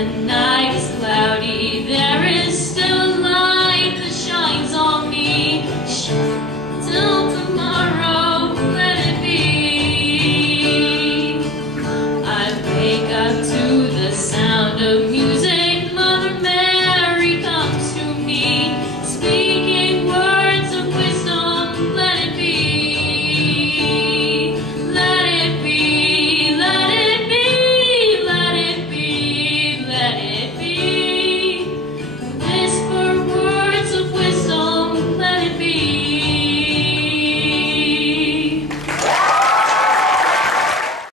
the night is cloudy, there is still a light that shines on me. Till tomorrow, let it be. I wake up to the sound of music.